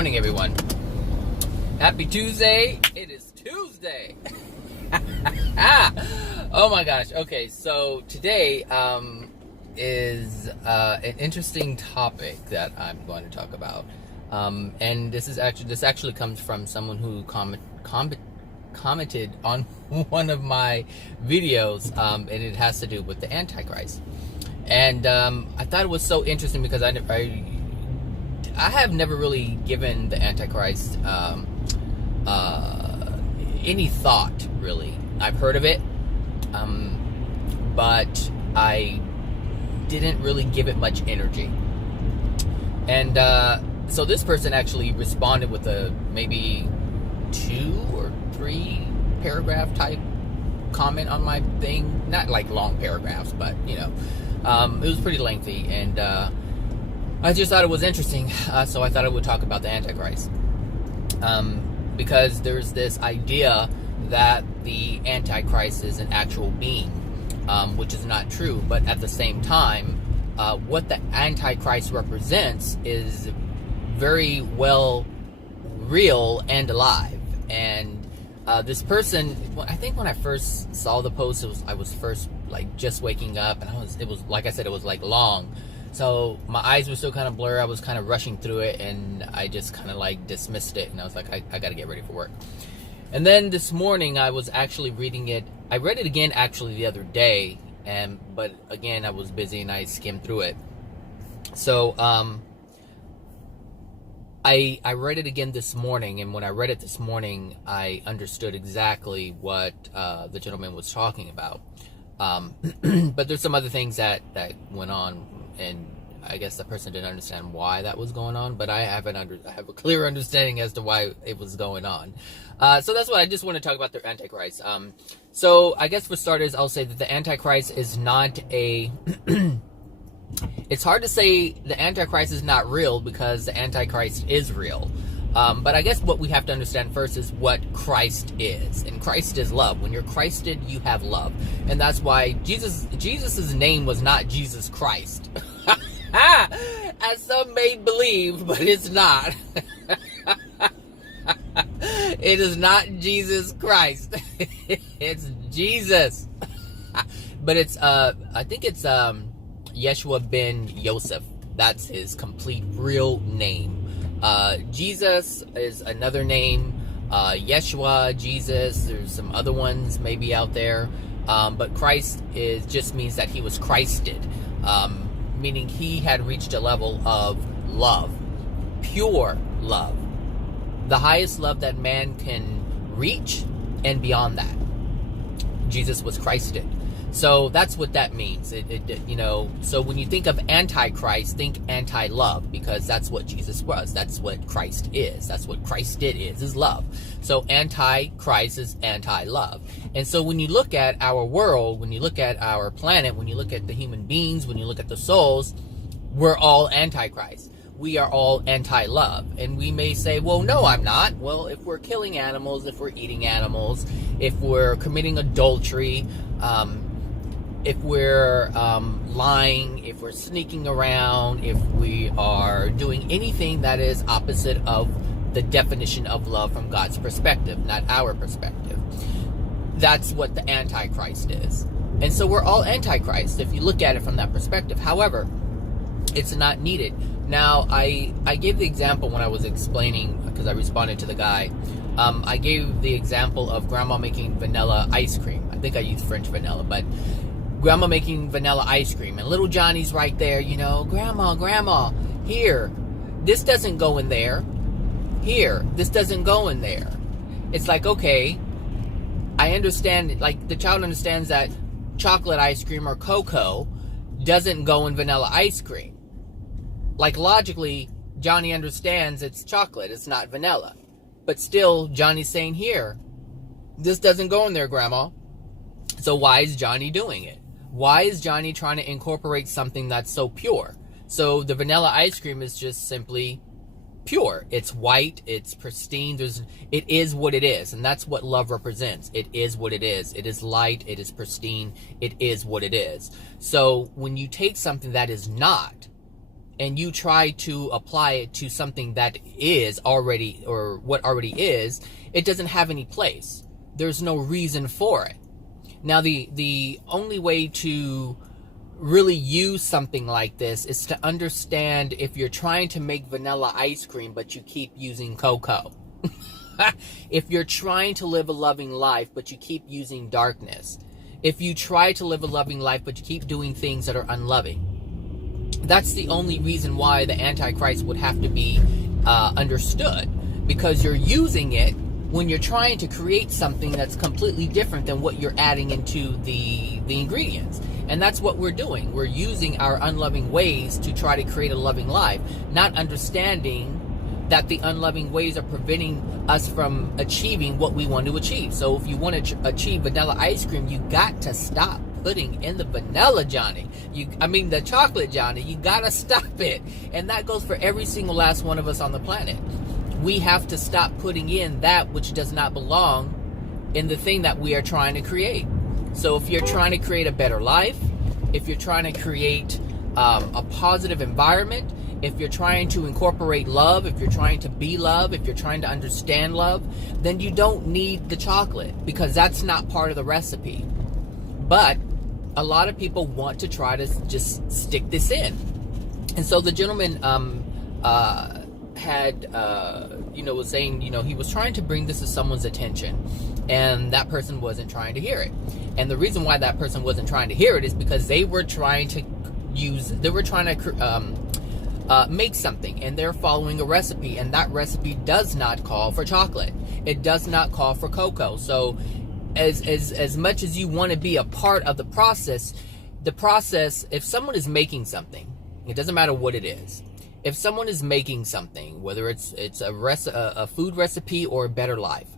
morning, everyone. Happy Tuesday. It is Tuesday. Oh my gosh. Okay, so today is an interesting topic that I'm going to talk about. And this actually comes from someone who commented on one of my videos, and it has to do with the Antichrist. And I thought it was so interesting because I have never really given the Antichrist any thought, really. I've heard of it, but I didn't really give it much energy. And so this person actually responded with a maybe 2 or 3 paragraph type comment on my thing. Not like long paragraphs, but you know, it was pretty lengthy, and I just thought it was interesting, so I thought I would talk about the Antichrist. Because there's this idea that the Antichrist is an actual being, which is not true. But at the same time, what the Antichrist represents is very well real and alive. And this person, I think when I first saw the post, I was first like just waking up, and it was like I said, it was like long. So my eyes were still kind of blurry. I was kind of rushing through it, and I just kind of like dismissed it, and I was like, I got to get ready for work. And then this morning I was actually reading it. I read it again actually the other day, but again I was busy and I skimmed through it. So I read it again this morning, and when I read it this morning, I understood exactly what the gentleman was talking about. But there's some other things that went on, and I guess the person didn't understand why that was going on, but I have a clear understanding as to why it was going on. So that's what I just want to talk about, the Antichrist. So I guess for starters, I'll say that the Antichrist is not a... It's hard to say the Antichrist is not real, because the Antichrist is real. But I guess what we have to understand first is what Christ is. And Christ is love. When you're Christed, you have love. And that's why Jesus's name was not Jesus Christ. As some may believe, but it's not. It is not Jesus Christ. It's Jesus. But it's, I think it's Yeshua ben Yosef. That's his complete real name. Jesus is another name. Yeshua, Jesus, there's some other ones maybe out there. But Christ just means that he was Christed. Meaning he had reached a level of love. Pure love. The highest love that man can reach, and beyond that. Jesus was Christed. So that's what that means. You know, so when you think of Antichrist, think anti-love, because that's what Jesus was. That's what Christ is. That's what Christ did is love. So Antichrist is anti-love. And so when you look at our world, when you look at our planet, when you look at the human beings, when you look at the souls, we're all Antichrist. We are all anti-love. And we may say, well, no, I'm not. Well, if we're killing animals, if we're eating animals, if we're committing adultery, if we're lying, if we're sneaking around, if we are doing anything that is opposite of the definition of love from God's perspective, not our perspective, that's what the Antichrist is. And so we're all Antichrist if you look at it from that perspective. However, it's not needed. Now, I gave the example when I was explaining, because I responded to the guy. I gave the example of grandma making vanilla ice cream. I think I used French vanilla, but grandma making vanilla ice cream, and little Johnny's right there, you know, grandma, here, this doesn't go in there. Here, this doesn't go in there. It's like, okay, I understand, like the child understands that chocolate ice cream or cocoa doesn't go in vanilla ice cream. Like logically, Johnny understands it's chocolate, it's not vanilla. But still, Johnny's saying, here, this doesn't go in there, grandma. So why is Johnny doing it? Why is Johnny trying to incorporate something that's so pure? So the vanilla ice cream is just simply pure. It's white, it's pristine, it is what it is, and that's what love represents. It is what it is. It is light, it is pristine, it is what it is. So when you take something that is not, and you try to apply it to something that is already, or what already is, it doesn't have any place. There's no reason for it. Now, the only way to really use something like this is to understand if you're trying to make vanilla ice cream, but you keep using cocoa. If you're trying to live a loving life, but you keep using darkness. If you try to live a loving life, but you keep doing things that are unloving. That's the only reason why the Antichrist would have to be understood. Because you're using it when you're trying to create something that's completely different than what you're adding into the ingredients. And that's what we're doing. We're using our unloving ways to try to create a loving life, not understanding that the unloving ways are preventing us from achieving what we want to achieve. So if you want to achieve vanilla ice cream, you got to stop putting in the vanilla, Johnny. The chocolate, Johnny. You got to stop it. And that goes for every single last one of us on the planet. We have to stop putting in that which does not belong in the thing that we are trying to create. So if you're trying to create a better life, if you're trying to create a positive environment, if you're trying to incorporate love, if you're trying to be love, if you're trying to understand love, then you don't need the chocolate, because that's not part of the recipe. But a lot of people want to try to just stick this in. And so the gentleman was saying, he was trying to bring this to someone's attention, and that person wasn't trying to hear it. And the reason why that person wasn't trying to hear it is because they were trying to make something, and they're following a recipe, and that recipe does not call for chocolate. It does not call for cocoa. So as much as you want to be a part of the process, if someone is making something, it doesn't matter what it is. If someone is making something, whether it's a food recipe or a better life,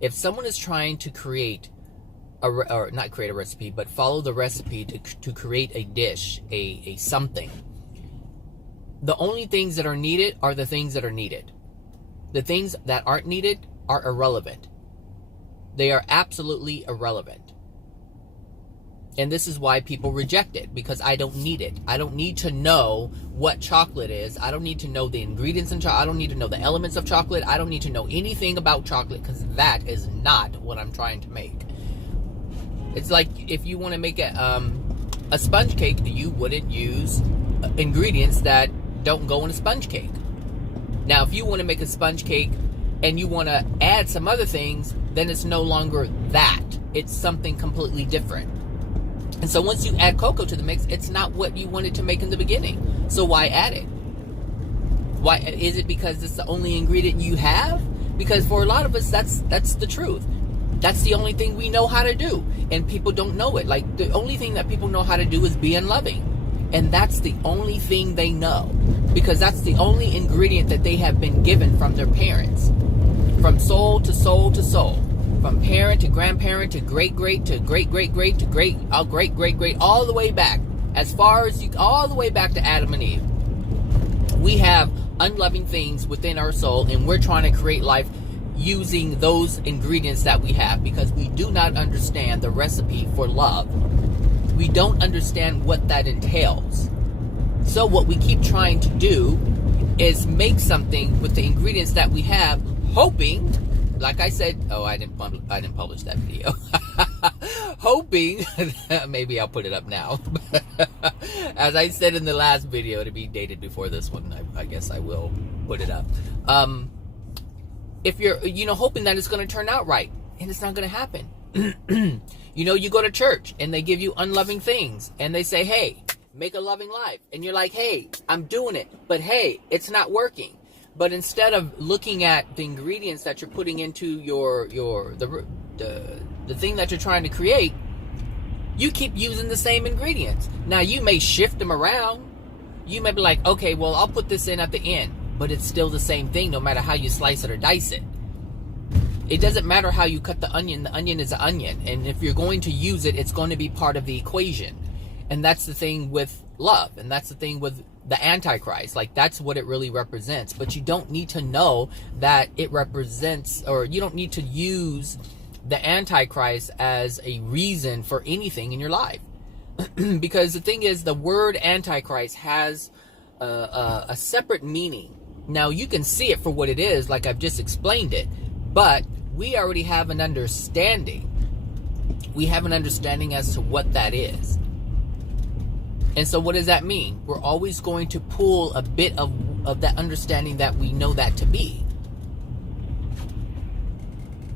if someone is trying to create or not create a recipe, but follow the recipe to create a dish, a something, the only things that are needed are the things that are needed. The things that aren't needed are irrelevant. They are absolutely irrelevant. And this is why people reject it, because I don't need it. I don't need to know what chocolate is. I don't need to know the ingredients in chocolate. I don't need to know the elements of chocolate. I don't need to know anything about chocolate, because that is not what I'm trying to make. It's like if you want to make a sponge cake, you wouldn't use ingredients that don't go in a sponge cake. Now, if you want to make a sponge cake and you want to add some other things, then it's no longer that. It's something completely different. And so once you add cocoa to the mix, it's not what you wanted to make in the beginning. So why add it? Why is it? Because it's the only ingredient you have? Because for a lot of us, that's the truth. That's the only thing we know how to do. And people don't know it. Like, the only thing that people know how to do is be unloving. And that's the only thing they know. Because that's the only ingredient that they have been given from their parents. From soul to soul to soul. From parent to grandparent to great-great to great-great-great to great-great-great, all the way back. As far as all the way back to Adam and Eve. We have unloving things within our soul, and we're trying to create life using those ingredients that we have, because we do not understand the recipe for love. We don't understand what that entails. So what we keep trying to do is make something with the ingredients that we have, hoping, like I said, I didn't publish that video. Hoping, maybe I'll put it up now. As I said in the last video, to be dated before this one, I guess I will put it up. If you're, hoping that it's going to turn out right, and it's not going to happen. You go to church and they give you unloving things and they say, hey, make a loving life. And you're like, hey, I'm doing it, but hey, it's not working. But instead of looking at the ingredients that you're putting into the thing that you're trying to create, you keep using the same ingredients. Now, you may shift them around. You may be like, okay, well, I'll put this in at the end, but it's still the same thing no matter how you slice it or dice it. It doesn't matter how you cut the onion is an onion. And if you're going to use it, it's going to be part of the equation. And that's the thing with love. And that's the thing with the Antichrist. Like, that's what it really represents. But you don't need to know that it represents, or you don't need to use the Antichrist as a reason for anything in your life. Because the thing is, the word Antichrist has a separate meaning. Now you can see it for what it is, like I've just explained it, but we already have an understanding. We have an understanding as to what that is. And so what does that mean? We're always going to pull a bit of that understanding that we know that to be.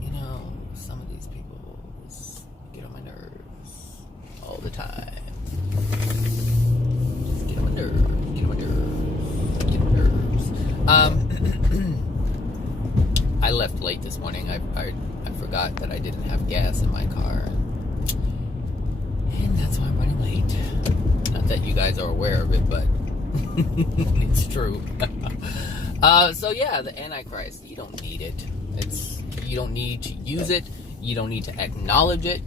You know, some of these people get on my nerves all the time. Just get on my nerves, get on my nerves, get on my nerves. I left late this morning. I forgot that I didn't have gas in my car. And that's why I'm running late. Not that you guys are aware of it, but it's true. So yeah, the Antichrist, you don't need it. You don't need to use it. You don't need to acknowledge it.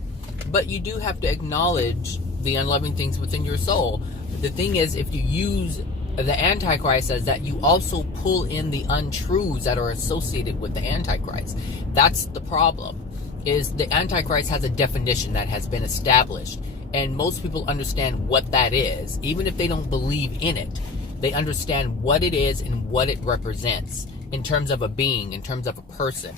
But you do have to acknowledge the unloving things within your soul. The thing is, if you use the Antichrist as that, you also pull in the untruths that are associated with the Antichrist. That's the problem, is the Antichrist has a definition that has been established. And most people understand what that is. Even if they don't believe in it, they understand what it is and what it represents in terms of a being, in terms of a person.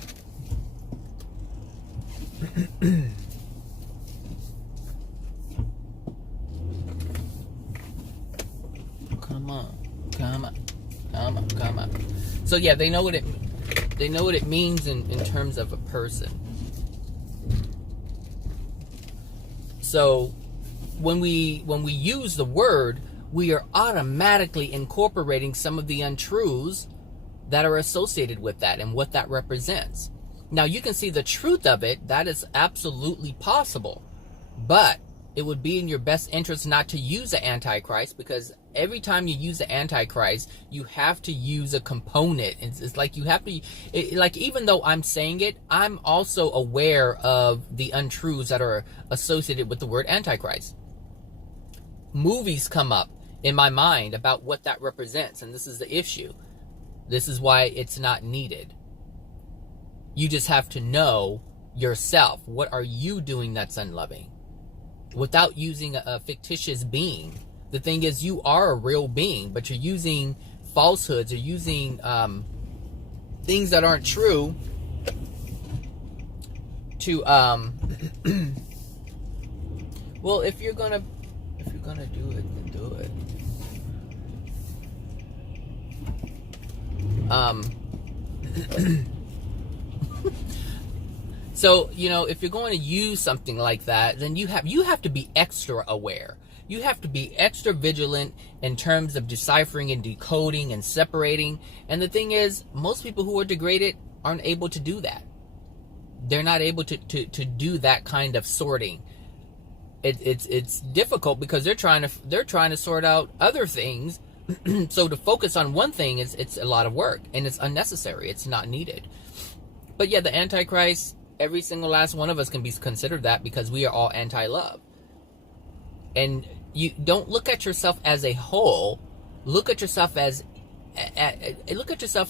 Come on. So yeah, they know what it means in terms of a person. So when we use the word, we are automatically incorporating some of the untruths that are associated with that and what that represents. Now you can see the truth of it. That is absolutely possible, but it would be in your best interest not to use the Antichrist, because every time you use the Antichrist, you have to use a component. It's like you have to, like, even though I'm saying it, I'm also aware of the untruths that are associated with the word Antichrist. Movies come up in my mind about what that represents, and this is the issue. This is why it's not needed. You just have to know yourself. What are you doing that's unloving? Without using a fictitious being. The thing is, you are a real being, but you're using falsehoods, or using things that aren't true to well, if you're gonna do it, then do it. So, you know, if you're going to use something like that, then you have to be extra aware. You have to be extra vigilant in terms of deciphering and decoding and separating. And the thing is, most people who are degraded aren't able to do that. They're not able to do that kind of sorting. It's difficult because they're trying to sort out other things. So to focus on one thing it's a lot of work, and it's unnecessary. It's not needed. But yeah, the Antichrist, every single last one of us can be considered that, because we are all anti-love. And you don't look at yourself as a whole. Look at yourself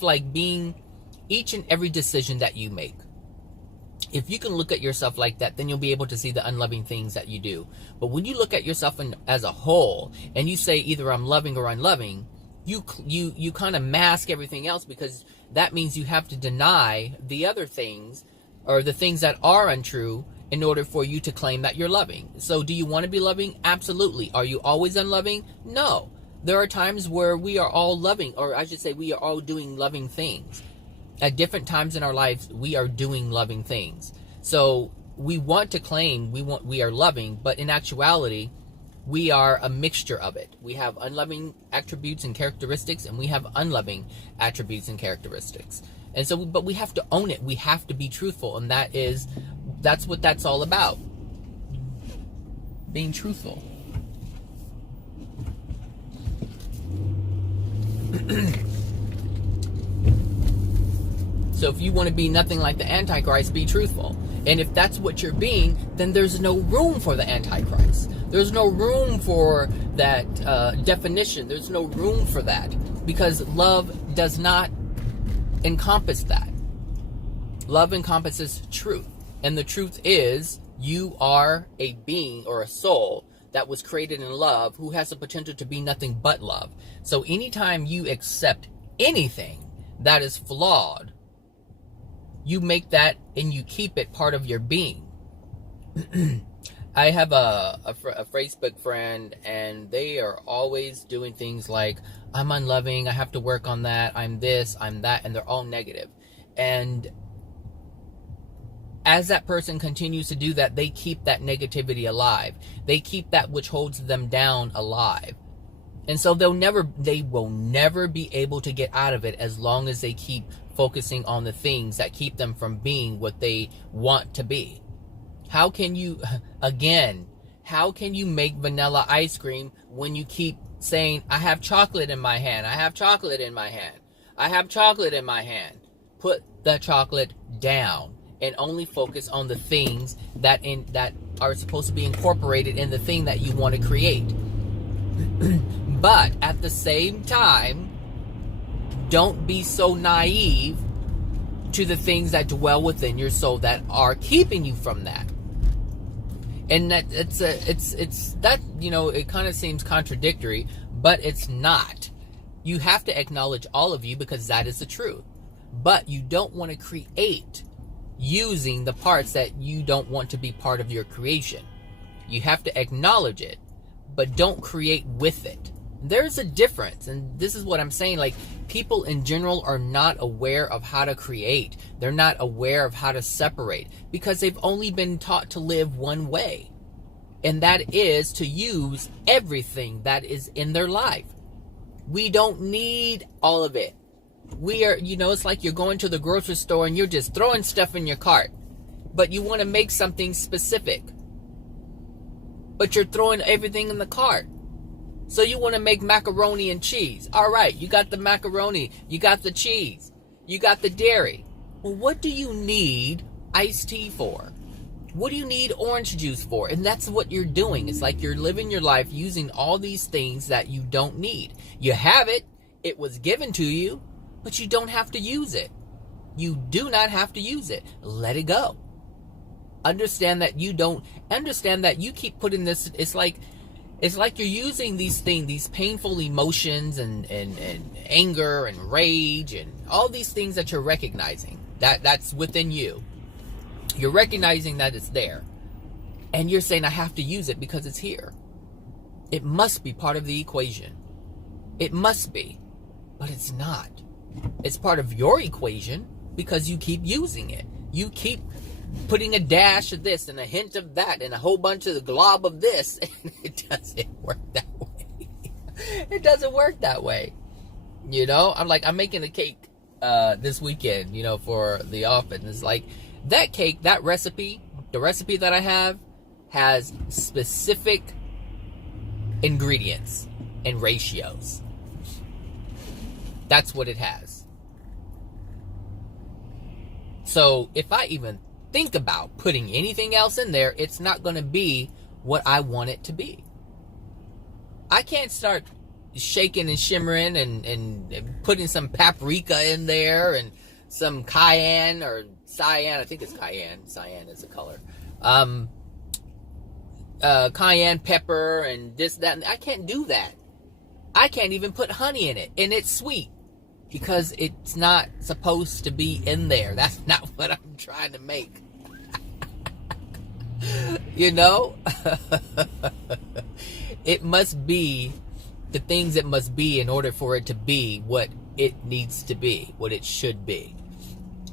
like being each and every decision that you make. If you can look at yourself like that, then you'll be able to see the unloving things that you do. But when you look at yourself as a whole, and you say either I'm loving or unloving, you kind of mask everything else, because that means you have to deny the other things, or the things that are untrue, in order for you to claim that you're loving. So do you want to be loving? Absolutely. Are you always unloving? No. There are times where we are all loving, or I should say we are all doing loving things. At different times in our lives, we are doing loving things. So we want to claim we are loving, but in actuality, we are a mixture of it. We have unloving attributes and characteristics, and we have unloving attributes and characteristics. And so, but we have to own it. We have to be truthful, and that's what that's all about. Being truthful. So if you want to be nothing like the Antichrist, be truthful. And if that's what you're being, then there's no room for the Antichrist. There's no room for that definition. There's no room for that, because love does not encompass that. Love encompasses truth. And the truth is, you are a being or a soul that was created in love, who has the potential to be nothing but love. So anytime you accept anything that is flawed, you make that and you keep it part of your being. I have a Facebook friend, and they are always doing things like, I'm unloving, I have to work on that, I'm this, I'm that, and they're all negative. And as that person continues to do that, they keep that negativity alive. They keep that which holds them down alive. And so they will never be able to get out of it as long as they keep focusing on the things that keep them from being what they want to be. How can you, again, how can you make vanilla ice cream when you keep saying, I have chocolate in my hand, I have chocolate in my hand, I have chocolate in my hand? Put the chocolate down and only focus on the things that are supposed to be incorporated in the thing that you want to create. But at the same time, don't be so naive to the things that dwell within your soul that are keeping you from that. And that it's that, you know, it kind of seems contradictory, but it's not. You have to acknowledge all of you because that is the truth. But you don't want to create using the parts that you don't want to be part of your creation. You have to acknowledge it, but don't create with it. There's a difference, and this is what I'm saying. Like, people in general are not aware of how to create. They're not aware of how to separate because they've only been taught to live one way, and that is to use everything that is in their life. We don't need all of it. We are, you know, it's like you're going to the grocery store and you're just throwing stuff in your cart, but you want to make something specific, but you're throwing everything in the cart. So you want to make macaroni and cheese. All right, you got the macaroni, you got the cheese, you got the dairy. Well, what do you need iced tea for? What do you need orange juice for? And that's what you're doing. It's like you're living your life using all these things that you don't need. You have it, it was given to you, but you don't have to use it. You do not have to use it. Let it go. Understand that you don't, understand that you keep putting this, it's like you're using these things, these painful emotions and anger and rage and all these things that you're recognizing that's within you. You're recognizing that it's there. And you're saying, I have to use it because it's here. It must be part of the equation. It must be. But it's not. It's part of your equation because you keep using it. You keep putting a dash of this and a hint of that and a whole bunch of the glob of this. And it doesn't work that way. It doesn't work that way. You know, I'm making a cake this weekend, you know, for the office. And it's like, that cake, that recipe, the recipe that I have has specific ingredients and ratios. That's what it has. So if I even think about putting anything else in there, it's not going to be what I want it to be. I can't start shaking and shimmering and putting some paprika in there and some cayenne or cyan. I think it's cayenne. Cyan is a color. Cayenne pepper and this, that. And I can't do that. I can't even put honey in it. And it's sweet because it's not supposed to be in there. That's not what I'm trying to make. You know? It must be the things it must be in order for it to be what it needs to be, what it should be.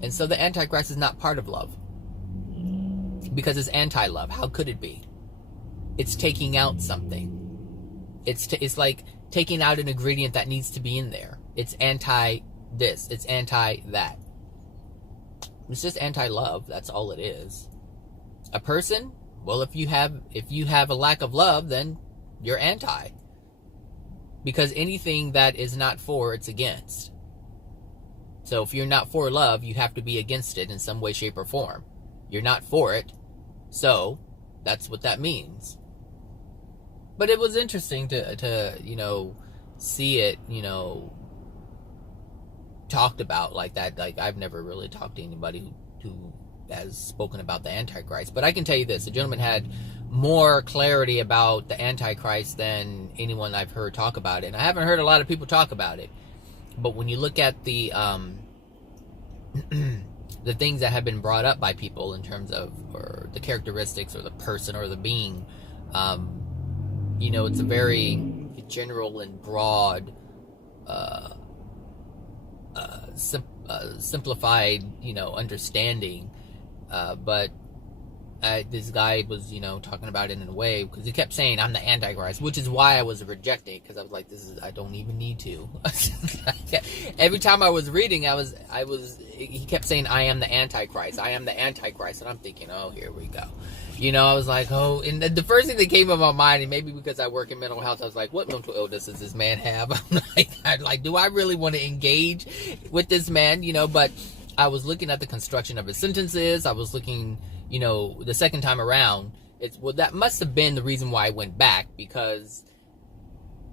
And so the Antichrist is not part of love because it's anti-love. How could it be? It's taking out something. It's like taking out an ingredient that needs to be in there. It's anti this. It's anti that. It's just anti-love. That's all it is. A person, well, if you have a lack of love, then you're anti. Because anything that is not for, it's against. So if you're not for love, you have to be against it in some way, shape, or form. You're not for it, so that's what that means. But it was interesting to you know, see it, you know, talked about like that. Like, I've never really talked to anybody who has spoken about the Antichrist. But I can tell you this, the gentleman had more clarity about the Antichrist than anyone I've heard talk about it. And I haven't heard a lot of people talk about it. But when you look at the the things that have been brought up by people in terms of or the characteristics or the person or the being, it's a very general and broad, simplified, understanding. But this guy was, talking about it in a way, because he kept saying, I'm the Antichrist, which is why I was rejecting, because I was like, I don't even need to. Every time I was reading, he kept saying, I am the Antichrist, I am the Antichrist, and I'm thinking, oh, here we go. I was like, oh, and the first thing that came in my mind, and maybe because I work in mental health, I was like, what mental illness does this man have? I'm like, do I really want to engage with this man? But I was looking at the construction of his sentences. I was looking, the second time around, that must have been the reason why I went back, because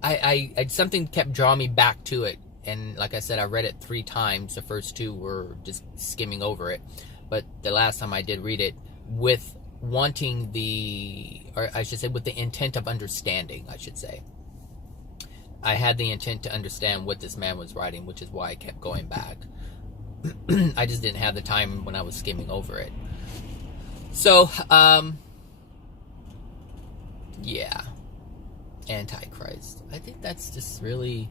I something kept drawing me back to it. And like I said, I read it 3 times. The first 2 were just skimming over it. But the last time I did read it with wanting with the intent of understanding, I should say. I had the intent to understand what this man was writing, which is why I kept going back. I just didn't have the time when I was skimming over it. So, yeah. Antichrist. I think that's just really...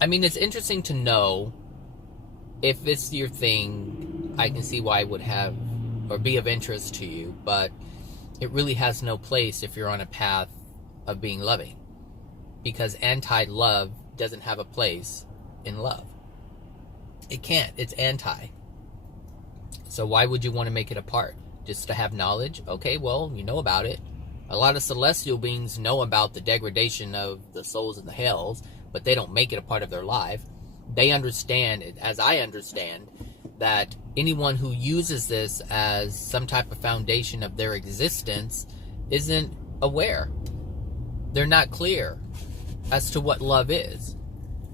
it's interesting to know if it's your thing. I can see why it would have or be of interest to you, but it really has no place if you're on a path of being loving, because anti-love doesn't have a place in love. It can't. It's anti. So why would you want to make it a part? Just to have knowledge? Okay, well, you know about it. A lot of celestial beings know about the degradation of the souls in the hells, but they don't make it a part of their life. They understand, as I understand, that anyone who uses this as some type of foundation of their existence isn't aware. They're not clear as to what love is.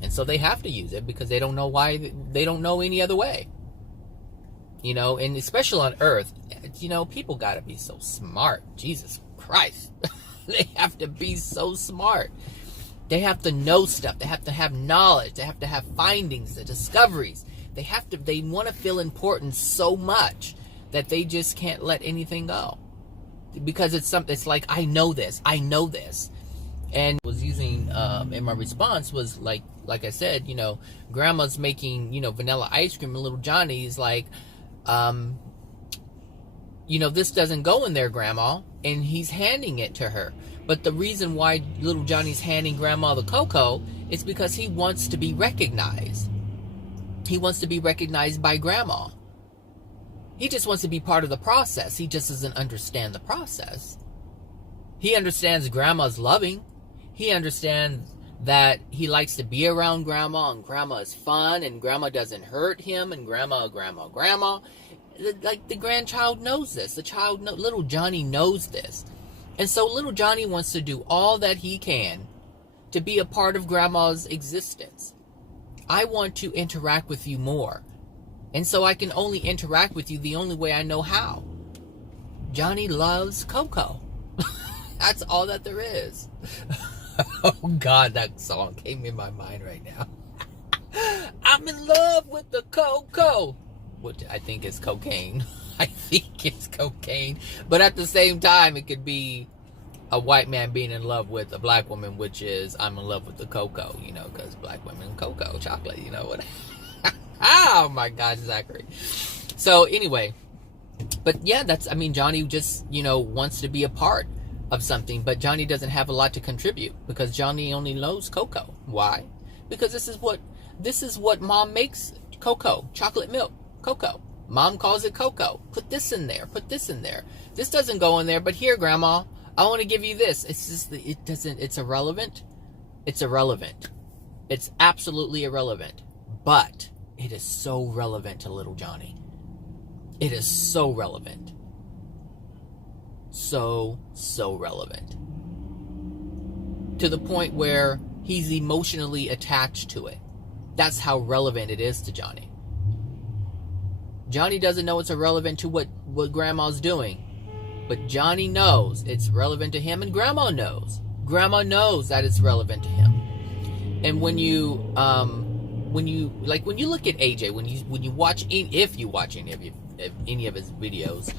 And so they have to use it because they don't know why, they don't know any other way. And especially on earth, people gotta be so smart. Jesus Christ. They have to be so smart. They have to know stuff. They have to have knowledge. They have to have findings, the discoveries. They want to feel important so much that they just can't let anything go. Because it's like, I know this. And was using, in my response was like I said, grandma's making, vanilla ice cream, and little Johnny's like, this doesn't go in there, Grandma. And he's handing it to her. But the reason why little Johnny's handing Grandma the cocoa is because he wants to be recognized. He wants to be recognized by Grandma. He just wants to be part of the process. He just doesn't understand the process. He understands Grandma's loving. He understands that he likes to be around Grandma, and Grandma is fun, and Grandma doesn't hurt him, and Grandma. Like, the grandchild knows this. Little Johnny knows this. And so little Johnny wants to do all that he can to be a part of Grandma's existence. I want to interact with you more. And so I can only interact with you the only way I know how. Johnny loves Coco. That's all that there is. Oh God, that song came in my mind right now. I'm in love with the Coco. Which I think is cocaine. I think it's cocaine. But at the same time, it could be a white man being in love with a black woman, which is, I'm in love with the cocoa, because black women, cocoa, chocolate, what? Oh my God, Zachary. So anyway, but yeah, Johnny just, wants to be a part of something, but Johnny doesn't have a lot to contribute because Johnny only knows cocoa. Why? Because this is what Mom makes cocoa, chocolate milk, cocoa. Mom calls it cocoa. Put this in there. Put this in there. This doesn't go in there, but here, Grandma, I want to give you this. It's just, it's irrelevant. It's irrelevant. It's absolutely irrelevant. But it is so relevant to little Johnny. It is so relevant. So relevant. To the point where he's emotionally attached to it. That's how relevant it is to Johnny. Johnny doesn't know it's irrelevant to what grandma's doing. But Johnny knows it's relevant to him, and grandma knows. Grandma knows that it's relevant to him. And when you look at AJ, when you watch, if you watch any of his videos,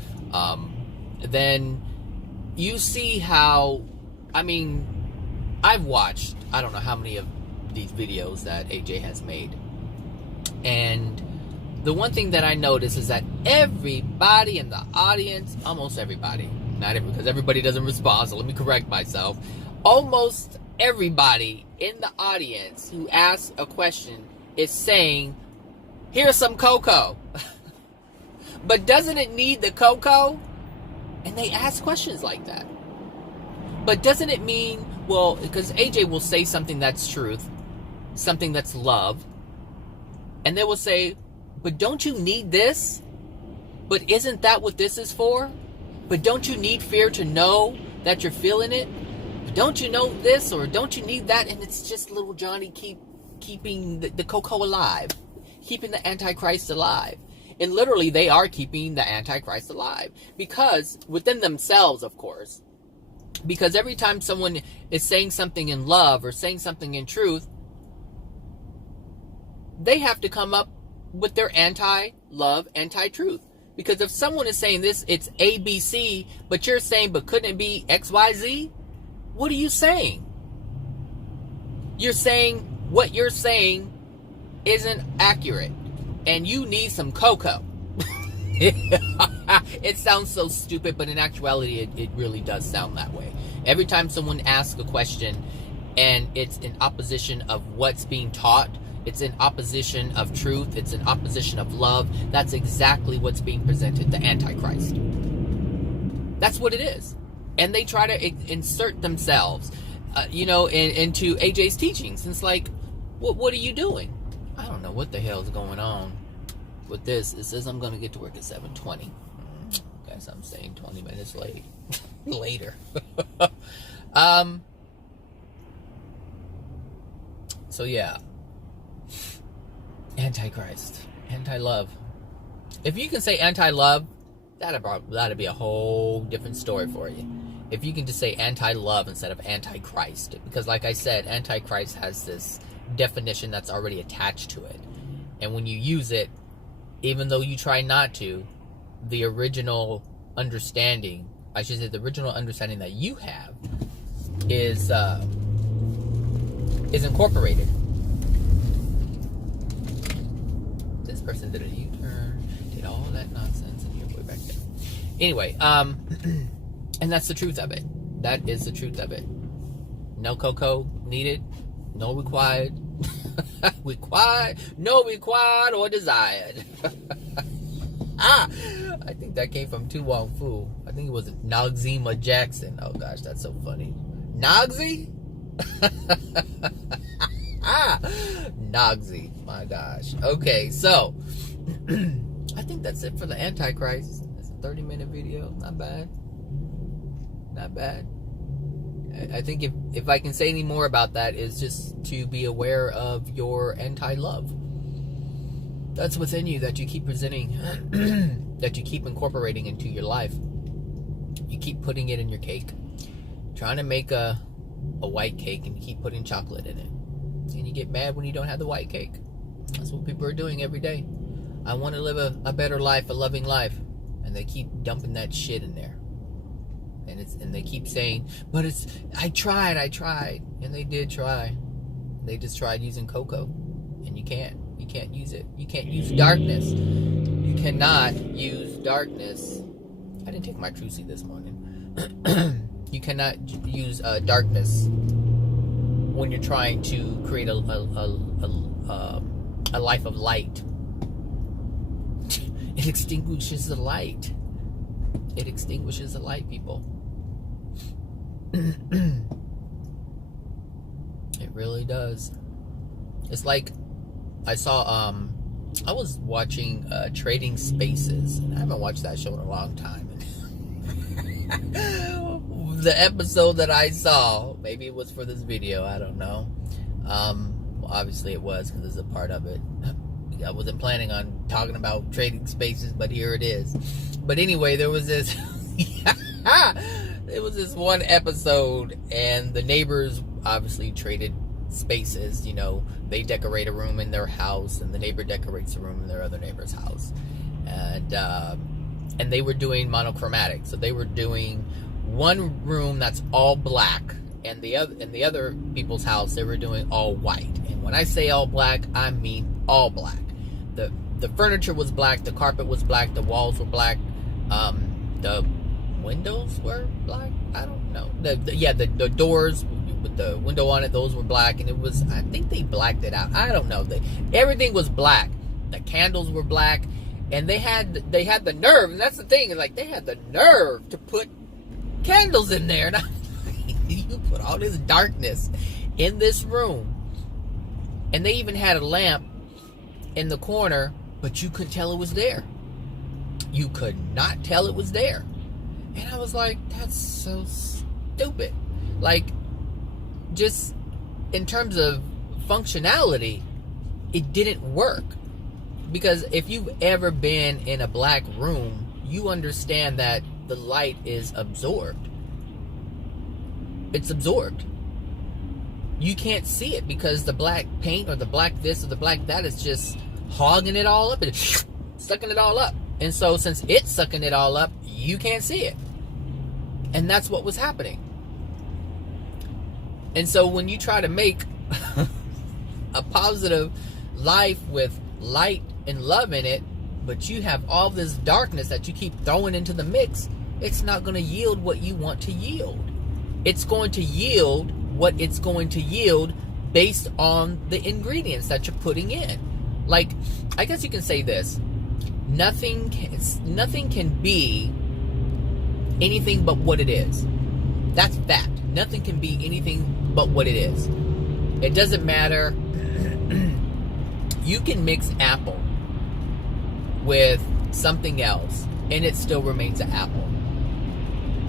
then you see how, I mean, I've watched, I don't know how many of these videos that AJ has made. And the one thing that I notice is that everybody in the audience, almost everybody, because everybody doesn't respond, so let me correct myself. Almost everybody in the audience who asks a question is saying, here's some cocoa. But doesn't it need the cocoa? And they ask questions like that. But doesn't it mean, well, because AJ will say something that's truth, something that's love, and they will say, but don't you need this? But isn't that what this is for? But don't you need fear to know that you're feeling it? But don't you know this, or don't you need that? And it's just little Johnny keeping the cocoa alive, keeping the Antichrist alive. And literally, they are keeping the Antichrist alive. Because within themselves, of course, because every time someone is saying something in love or saying something in truth, they have to come up with their anti-love, anti-truth. Because if someone is saying this, it's ABC, but you're saying, but couldn't it be XYZ? What are you saying? You're saying what you're saying isn't accurate. And you need some cocoa. It sounds so stupid, but in actuality, it really does sound that way. Every time someone asks a question and it's in opposition of what's being taught, it's in opposition of truth, it's in opposition of love, that's exactly what's being presented, the Antichrist. That's what it is. And they try to insert themselves, into AJ's teachings. And it's like, what are you doing? I don't know what the hell is going on with this. It says I'm going to get to work at 7:20. Guess I'm staying 20 minutes late. Later. So yeah. Antichrist. Anti-love. If you can say anti-love, that'd be a whole different story for you. If you can just say anti-love instead of antichrist. Because like I said, antichrist has this definition that's already attached to it. And when you use it, even though you try not to, the original understanding, I should say the original understanding that you have is incorporated. This person did a U-turn, did all that nonsense, and you're way back there. Anyway, and that's the truth of it. That is the truth of it. No cocoa needed, no required. No required or desired. I think that came from Tu Wong Fu. I think it was Nogzima Jackson. Oh gosh, that's so funny. Nogzy? Nogzy, my gosh. Okay, so I think that's it for the Antichrist. It's a 30-minute video. Not bad. Not bad. I think if I can say any more about that, is just to be aware of your anti-love. That's within you that you keep presenting, that you keep incorporating into your life. You keep putting it in your cake. Trying to make a white cake and you keep putting chocolate in it. And you get mad when you don't have the white cake. That's what people are doing every day. I want to live a better life, a loving life. And they keep dumping that shit in there. And they keep saying, but I tried. And they did try. They just tried using cocoa. And you can't use it. You can't use darkness. You cannot use darkness. I didn't take my Trucy this morning. You cannot use darkness when you're trying to create a life of light. It extinguishes the light. It extinguishes the light, people. It really does. It's like I saw I was watching Trading Spaces, and I haven't watched that show in a long time. The episode that I saw, maybe it was for this video, I don't know. Well, obviously it was, because it's a part of it. I wasn't planning on talking about trading spaces, but here it is. But anyway, there was this there was this one episode, and the neighbors obviously traded spaces. You know, they decorate a room in their house, and the neighbor decorates a room in their other neighbor's house, and they were doing monochromatic. So they were doing one room that's all black, and the other people's house they were doing all white. And when I say all black, I mean all black. The furniture was black, the carpet was black, the walls were black, the windows were black. I don't know. The doors with the window on it, those were black, and it was, I think they blacked it out. I don't know. Everything was black. The candles were black, and they had the nerve, and that's the thing, is like they had the nerve to put candles in there. And you put all this darkness in this room, and they even had a lamp in the corner, but you couldn't tell it was there. You could not tell it was there. And I was like, that's so stupid. Like, just in terms of functionality, it didn't work. Because if you've ever been in a black room, you understand that the light is absorbed. It's absorbed. You can't see it because the black paint or the black this or the black that is just hogging it all up and sucking it all up. And so since it's sucking it all up, you can't see it. And that's what was happening. And so when you try to make a positive life with light and love in it, but you have all this darkness that you keep throwing into the mix, it's not going to yield what you want to yield. It's going to yield what it's going to yield based on the ingredients that you're putting in. Like, I guess you can say this. Nothing can be anything but what it is. That's fact. Nothing can be anything but what it is. It doesn't matter. You can mix apple with something else, and it still remains an apple.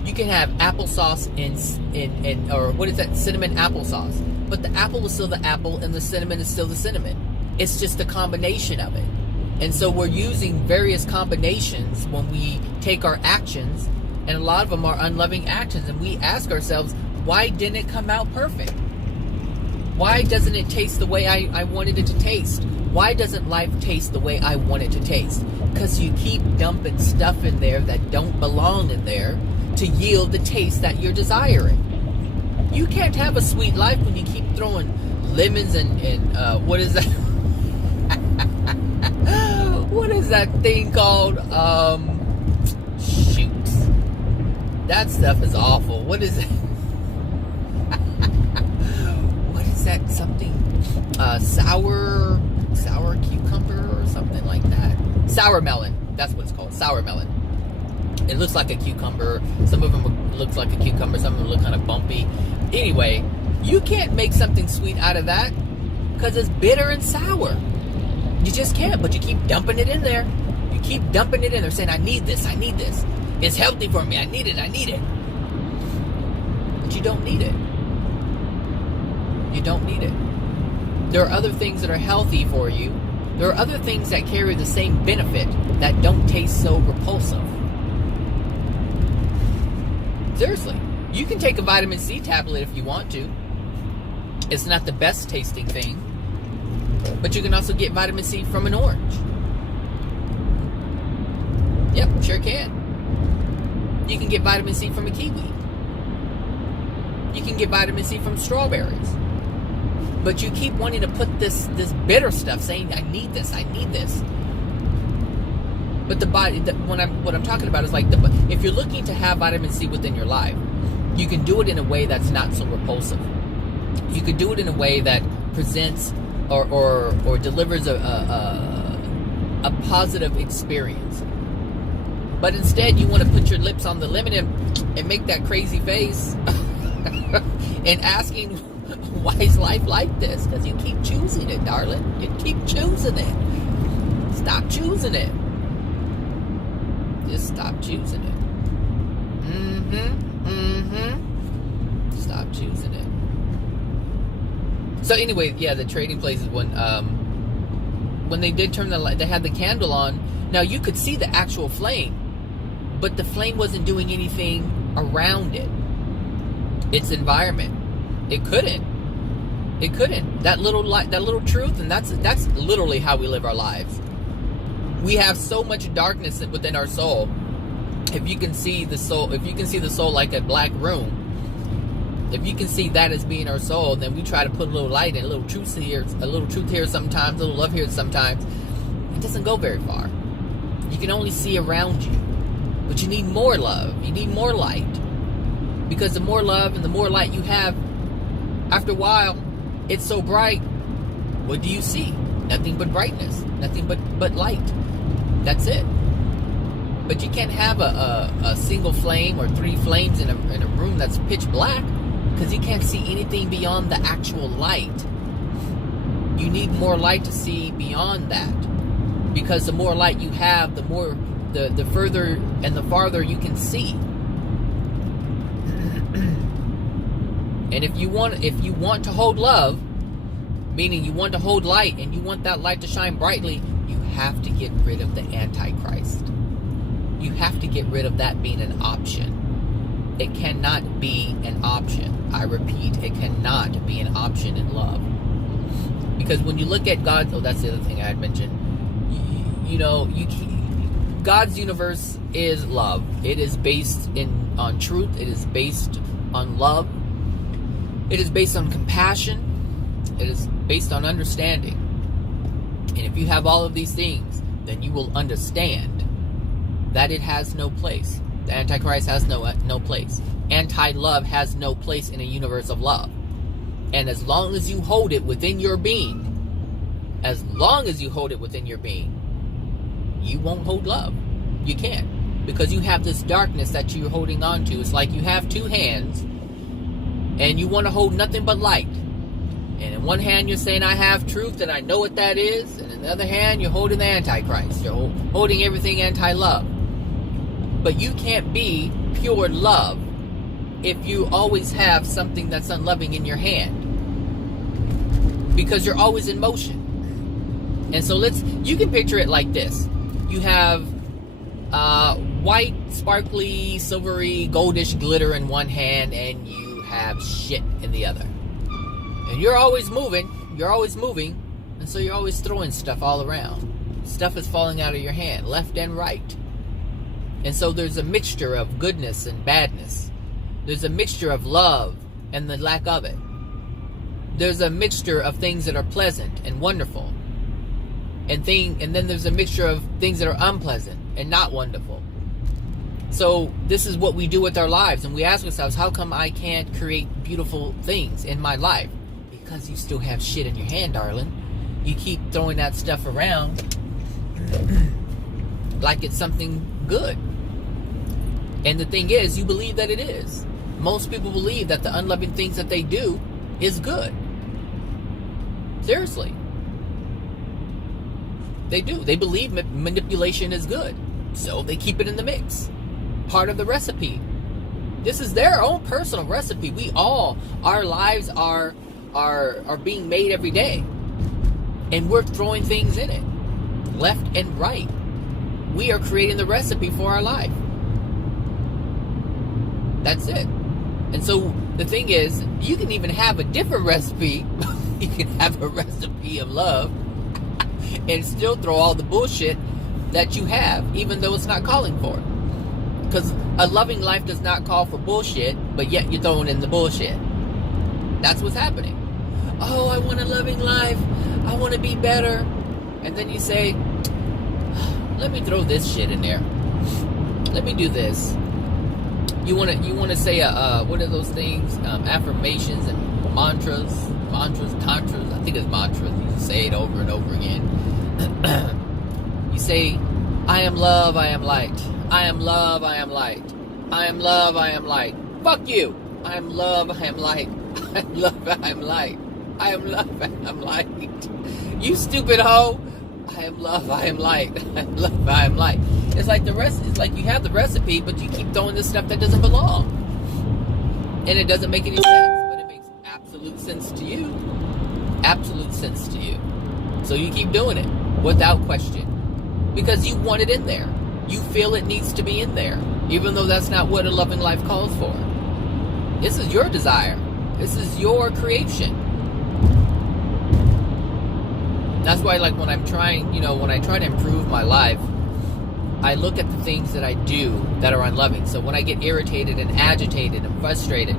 You can have applesauce in or what is that, cinnamon applesauce, but the apple is still the apple, and the cinnamon is still the cinnamon. It's just a combination of it. And so we're using various combinations when we take our actions, and a lot of them are unloving actions, and we ask ourselves, why didn't it come out perfect? Why doesn't it taste the way I wanted it to taste? Why doesn't life taste the way I want it to taste? Because you keep dumping stuff in there that don't belong in there to yield the taste that you're desiring. You can't have a sweet life when you keep throwing lemons and what is that? What is that thing called? Shoot. That stuff is awful. What is it? What is that? Something sour cucumber or something like that. Sour melon. That's what it's called. Sour melon. It looks like a cucumber. Some of them looks like a cucumber. Some of them look kind of bumpy. Anyway, you can't make something sweet out of that because it's bitter and sour. You just can't, but you keep dumping it in there. You keep dumping it in there saying, I need this, I need this. It's healthy for me, I need it, I need it. But you don't need it. You don't need it. There are other things that are healthy for you. There are other things that carry the same benefit that don't taste so repulsive. Seriously. You can take a vitamin C tablet if you want to. It's not the best tasting thing. But you can also get vitamin C from an orange. Yep, sure can. You can get vitamin C from a kiwi. You can get vitamin C from strawberries. But you keep wanting to put this bitter stuff, saying, I need this, I need this. But the body, what I'm talking about is like, if you're looking to have vitamin C within your life, you can do it in a way that's not so repulsive. You can do it in a way that presents or delivers a positive experience. But instead, you want to put your lips on the lemon and make that crazy face and asking, why is life like this? Because you keep choosing it, darling. You keep choosing it. Stop choosing it. Just stop choosing it. Stop choosing it. So anyway, yeah, the trading places one when they did turn the light, they had the candle on. Now you could see the actual flame, but the flame wasn't doing anything around it. Its environment. It couldn't. That little light, that little truth, and that's literally how we live our lives. We have so much darkness within our soul. If you can see the soul like a black room, if you can see that as being our soul, then we try to put a little light in, a little truth here sometimes, a little love here sometimes. It doesn't go very far. You can only see around you. But you need more love. You need more light. Because the more love and the more light you have, after a while, it's so bright. What do you see? Nothing but brightness. Nothing but light. That's it. But you can't have a single flame or 3 flames in a room that's pitch black, because you can't see anything beyond the actual light. You need more light to see beyond that. Because the more light you have, the more the further and the farther you can see. And if you want to hold love, meaning you want to hold light and you want that light to shine brightly, you have to get rid of the Antichrist. You have to get rid of that being an option. It cannot be an option. I repeat, it cannot be an option in love. Because when you look at God, that's the other thing I had mentioned. God's universe is love. It is based on truth. It is based on love. It is based on compassion. It is based on understanding. And if you have all of these things, then you will understand that it has no place. The Antichrist has no place. Anti-love has no place in a universe of love. And as long as you hold it within your being, you won't hold love. You can't. Because you have this darkness that you're holding on to. It's like you have 2 hands and you want to hold nothing but light. And in one hand you're saying, I have truth and I know what that is. And in the other hand you're holding the Antichrist. You're holding everything anti-love. But you can't be pure love if you always have something that's unloving in your hand. Because you're always in motion. And so you can picture it like this. You have white, sparkly, silvery, goldish glitter in one hand, and you have shit in the other. And you're always moving, and so you're always throwing stuff all around. Stuff is falling out of your hand, left and right. And so there's a mixture of goodness and badness. There's a mixture of love and the lack of it. There's a mixture of things that are pleasant and wonderful. And then there's a mixture of things that are unpleasant and not wonderful. So this is what we do with our lives. And we ask ourselves, how come I can't create beautiful things in my life? Because you still have shit in your hand, darling. You keep throwing that stuff around like it's something good. And the thing is, you believe that it is. Most people believe that the unloving things that they do is good. Seriously. They do. They believe manipulation is good. So they keep it in the mix. Part of the recipe. This is their own personal recipe. Our lives are being made every day. And we're throwing things in it. Left and right. We are creating the recipe for our life. That's it. And so the thing is, you can even have a different recipe. You can have a recipe of love and still throw all the bullshit that you have, even though it's not calling for it. Because a loving life does not call for bullshit, but yet you're throwing in the bullshit. That's what's happening. Oh, I want a loving life. I want to be better. And then you say, let me throw this shit in there. Let me do this. You want to say what are those things? Affirmations and mantras, tantras. I think it's mantras. You just say it over and over again. You say, I am love, I am light. I am love, I am light. I am love, I am light. Fuck you. I am love, I am light. I am love, I am light. I am love, I am light. You stupid hoe. I am love, I am light. I am love, I am light. It's like it's like you have the recipe, but you keep throwing this stuff that doesn't belong. And it doesn't make any sense, but it makes absolute sense to you. Absolute sense to you. So you keep doing it. without question. Because you want it in there. You feel it needs to be in there. Even though that's not what a loving life calls for. This is your desire. This is your creation. That's why, like, when I'm trying, when I try to improve my life, I look at the things that I do that are unloving. So when I get irritated and agitated and frustrated,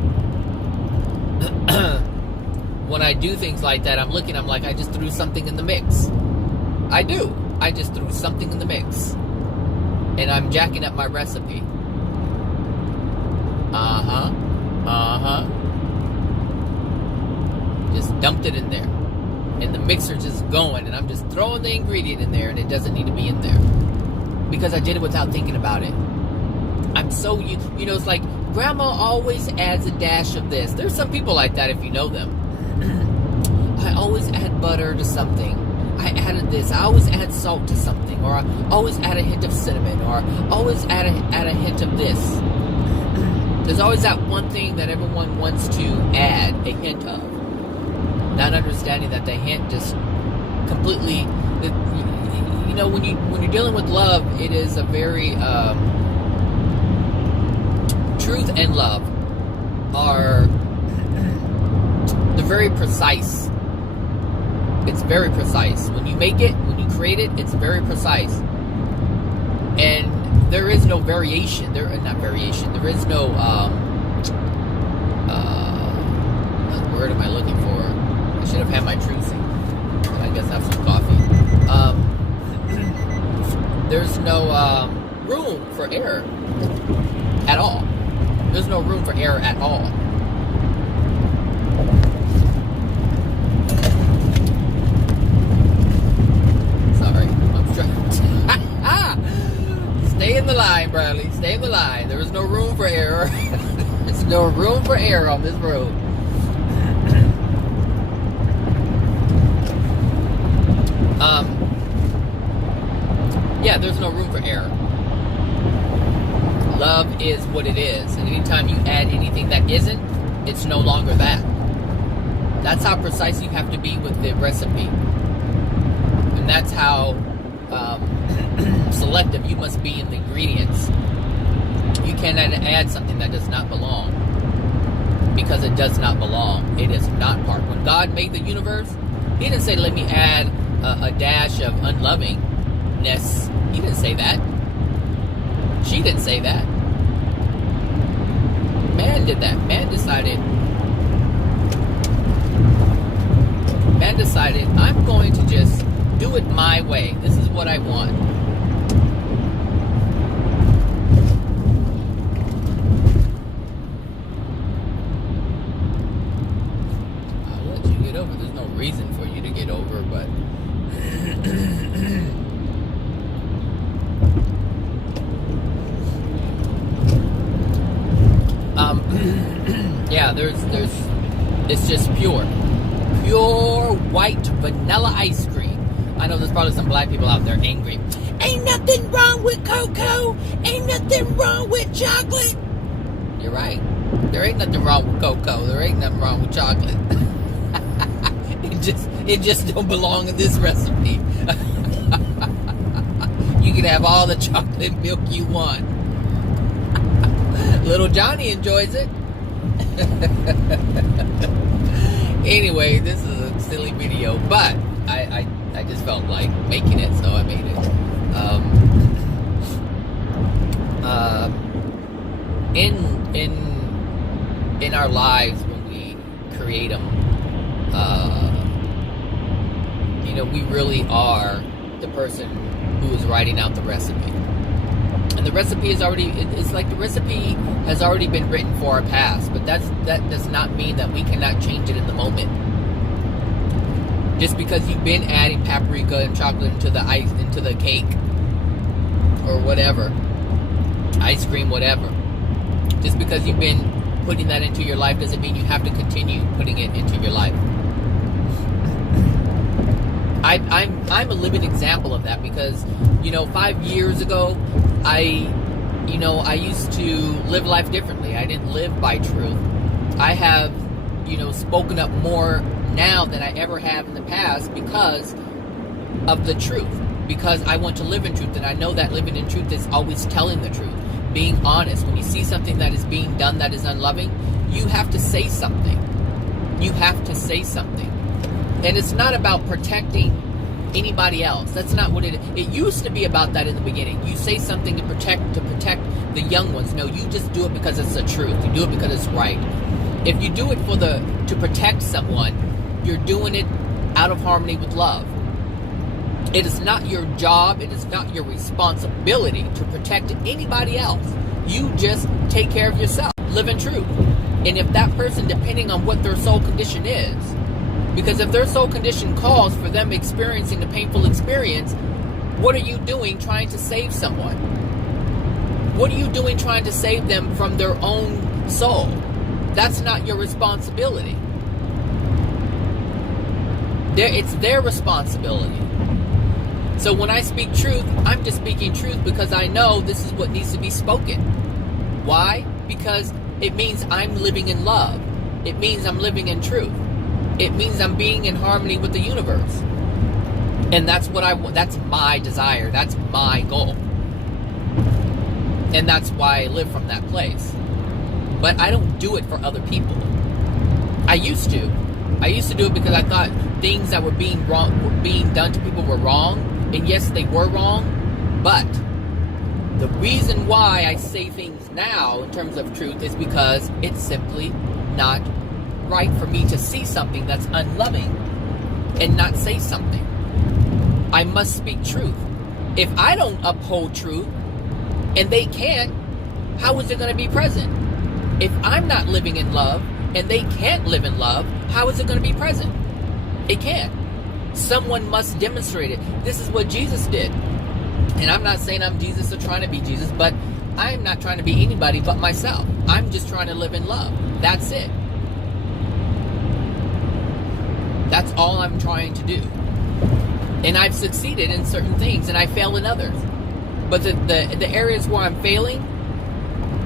when I do things like that, I'm like, I just threw something in the mix. I do. I just threw something in the mix. And I'm jacking up my recipe. Just dumped it in there. And the mixer just going. And I'm just throwing the ingredient in there. And it doesn't need to be in there. Because I did it without thinking about it. I'm so, it's like, Grandma always adds a dash of this. There's some people like that if you know them. I always add butter to something. I added this. I always add salt to something. Or I always add a hint of cinnamon. Or I always add a hint of this. There's always that one thing that everyone wants to add a hint of. Not understanding that the hint just completely... when you're dealing with love, it is a very... truth and love are... they're very precise. It's very precise. When you make it, when you create it, it's very precise. And there is no variation. There is no, what word am I looking for? I should have had my trucing. I guess have some coffee. There's no room for error at all. There's no room for error at all. Sorry, I'm trying. Stay in the line, Bradley. Stay in the line. There is no room for error. There's no room for error on this road. Yeah, there's no room for error. Love is what it is. And anytime you add anything that isn't, it's no longer that. That's how precise you have to be with the recipe. And that's how selective you must be in the ingredients. You cannot add something that does not belong. Because it does not belong. It is not part. When God made the universe, He didn't say, let me add a dash of unlovingness. He didn't say that. She didn't say that. Man did that. Man decided, I'm going to just do it my way. This is what I want. I'll let you get over. There's no reason for you to get over, but... yeah, it's just pure white vanilla ice cream. I know there's probably some black people out there angry. Ain't nothing wrong with cocoa. Ain't nothing wrong with chocolate. You're right. There ain't nothing wrong with cocoa. There ain't nothing wrong with chocolate. It just don't belong in this recipe. You can have all the chocolate milk you want. Little Johnny enjoys it. Anyway, this is a silly video, but I just felt like making it, so I made it. In our lives, when we create them, we really are the person who is writing out the recipe. And the recipe is already, it's like the recipe has already been written for our past, but that does not mean that we cannot change it in the moment. Just because you've been adding paprika and chocolate into the ice, into the cake, or whatever, ice cream, whatever. Just because you've been putting that into your life doesn't mean you have to continue putting it into your life. I'm a living example of that because, 5 years ago, I used to live life differently. I didn't live by truth. I have, spoken up more now than I ever have in the past because of the truth, because I want to live in truth, and I know that living in truth is always telling the truth, being honest. When you see something that is being done that is unloving, you have to say something. You have to say something. And it's not about protecting anybody else. That's not what it is. It used to be about that in the beginning. You say something to protect the young ones. No, you just do it because it's the truth. You do it because it's right. If you do it to protect someone, you're doing it out of harmony with love. It is not your job, it is not your responsibility to protect anybody else. You just take care of yourself. Live in truth. And if that person, depending on what their soul condition is, because if their soul condition calls for them experiencing the painful experience, what are you doing trying to save someone? What are you doing trying to save them from their own soul? That's not your responsibility. It's their responsibility. So when I speak truth, I'm just speaking truth because I know this is what needs to be spoken. Why? Because it means I'm living in love. It means I'm living in truth. It means I'm being in harmony with the universe. And that's what that's my desire. That's my goal. And that's why I live from that place. But I don't do it for other people. I used to. I used to do it because I thought things that were being done to people were wrong. And yes, they were wrong. But the reason why I say things now in terms of truth is because it's simply not right for me to see something that's unloving and not say something. I must speak truth. If I don't uphold truth and they can't, how is it going to be present? If I'm not living in love and they can't live in love, how is it going to be present? It can't. Someone must demonstrate it. This is what Jesus did. And I'm not saying I'm Jesus or trying to be Jesus, but I'm not trying to be anybody but myself. I'm just trying to live in love. That's it. That's all I'm trying to do. And I've succeeded in certain things and I fail in others. But the areas where I'm failing,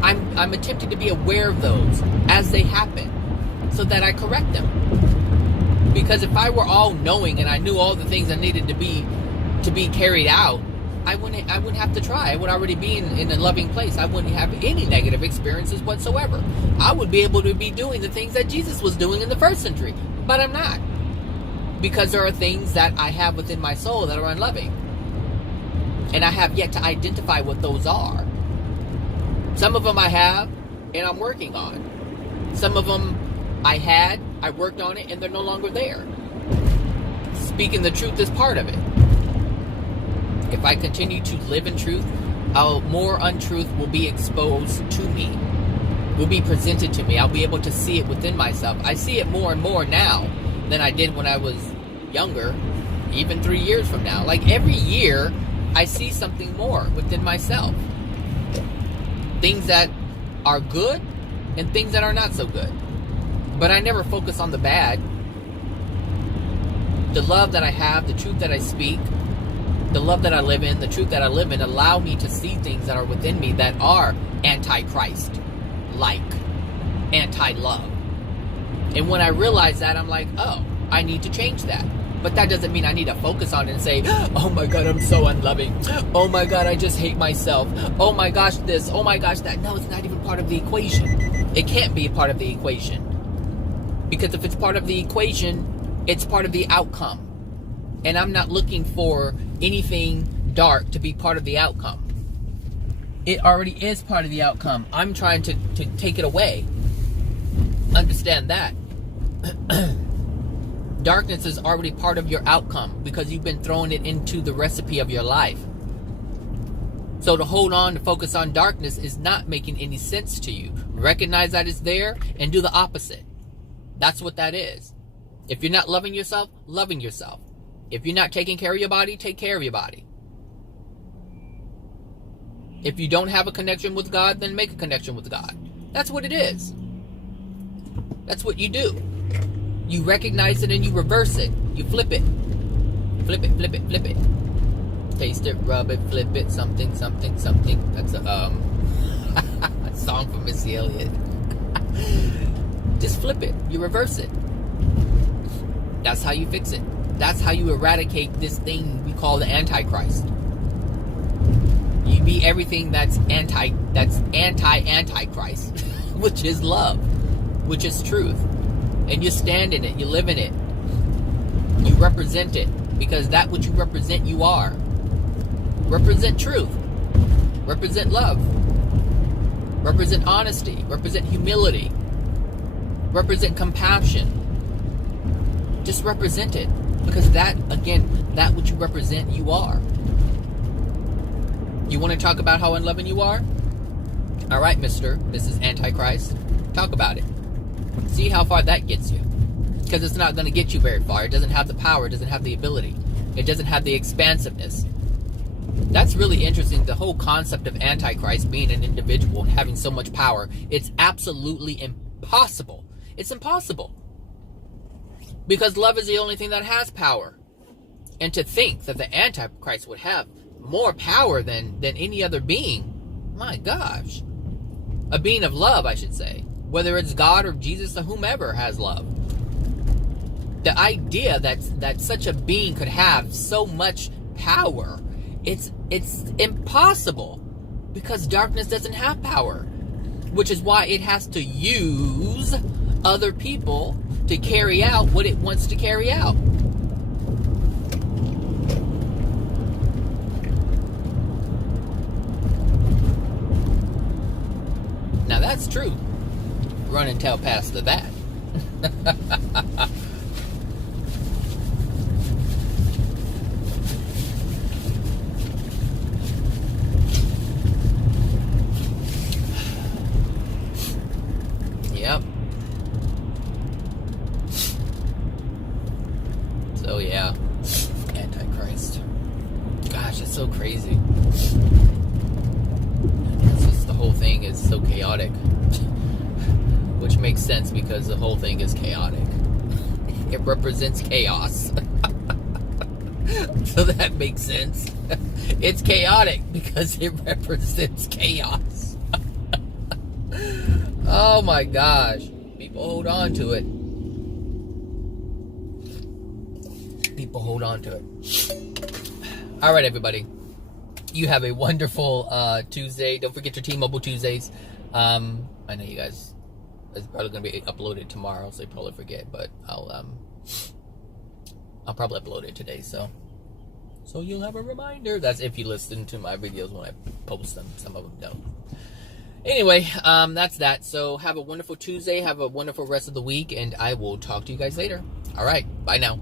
I'm attempting to be aware of those as they happen so that I correct them. Because if I were all knowing and I knew all the things I needed to be carried out, I wouldn't have to try. I would already be in a loving place. I wouldn't have any negative experiences whatsoever. I would be able to be doing the things that Jesus was doing in the first century. But I'm not. Because there are things that I have within my soul that are unloving. And I have yet to identify what those are. Some of them I have and I'm working on. Some of them I worked on it, and they're no longer there. Speaking the truth is part of it. If I continue to live in truth, more untruth will be exposed to me, will be presented to me. I'll be able to see it within myself. I see it more and more now than I did when I was younger, even 3 years from now. Like every year, I see something more within myself. Things that are good and things that are not so good. But I never focus on the bad. The love that I have, the truth that I speak, the love that I live in, the truth that I live in, allow me to see things that are within me that are anti-Christ, like anti-love. And when I realize that, I'm like, oh, I need to change that. But that doesn't mean I need to focus on it and say, oh my God, I'm so unloving. Oh my God, I just hate myself. Oh my gosh, this. Oh my gosh, that. No, it's not even part of the equation. It can't be a part of the equation. Because if it's part of the equation, it's part of the outcome. And I'm not looking for anything dark to be part of the outcome. It already is part of the outcome. I'm trying to take it away. Understand that. Darkness is already part of your outcome because you've been throwing it into the recipe of your life. So to hold on, to focus on darkness is not making any sense to you. Recognize that it's there and do the opposite. That's what that is. If you're not loving yourself, loving yourself. If you're not taking care of your body, take care of your body. If you don't have a connection with God, then make a connection with God. That's what it is. That's what you do. You recognize it and you reverse it. You flip it. Flip it, flip it, flip it. Taste it, rub it, flip it, something, something, something. That's a song from Missy Elliott. Just flip it. You reverse it. That's how you fix it. That's how you eradicate this thing we call the Antichrist. You be everything that's anti-Antichrist, which is love, which is truth. And you stand in it, you live in it. You represent it, because that which you represent, you are. Represent truth. Represent love. Represent honesty. Represent humility. Represent compassion. Just represent it. Because that, again, that which you represent, you are. You want to talk about how unloving you are? All right, Mrs. Antichrist. Talk about it. See how far that gets you. Because it's not going to get you very far. It doesn't have the power. It doesn't have the ability. It doesn't have the expansiveness. That's really interesting. The whole concept of Antichrist being an individual and having so much power. It's absolutely impossible. It's impossible. Because love is the only thing that has power. And to think that the Antichrist would have more power than any other being. My gosh. A being of love, I should say. Whether it's God or Jesus or whomever has love. The idea that such a being could have so much power, it's impossible. Because darkness doesn't have power. Which is why it has to use other people to carry out what it wants to carry out. Now that's true. Run and tell Pastor that. Yep. So yeah, Antichrist. Gosh, it's so crazy. It's just, the whole thing is so chaotic. Which makes sense because the whole thing is chaotic. It represents chaos. So that makes sense. It's chaotic because it represents chaos. Oh my gosh. People hold on to it. People hold on to it. All right, everybody. You have a wonderful Tuesday. Don't forget your T-Mobile Tuesdays. I know you guys... It's probably going to be uploaded tomorrow, so you probably forget. But I'll probably upload it today, so you'll have a reminder. That's if you listen to my videos when I post them. Some of them don't. Anyway, that's that. So have a wonderful Tuesday. Have a wonderful rest of the week, and I will talk to you guys later. All right, bye now.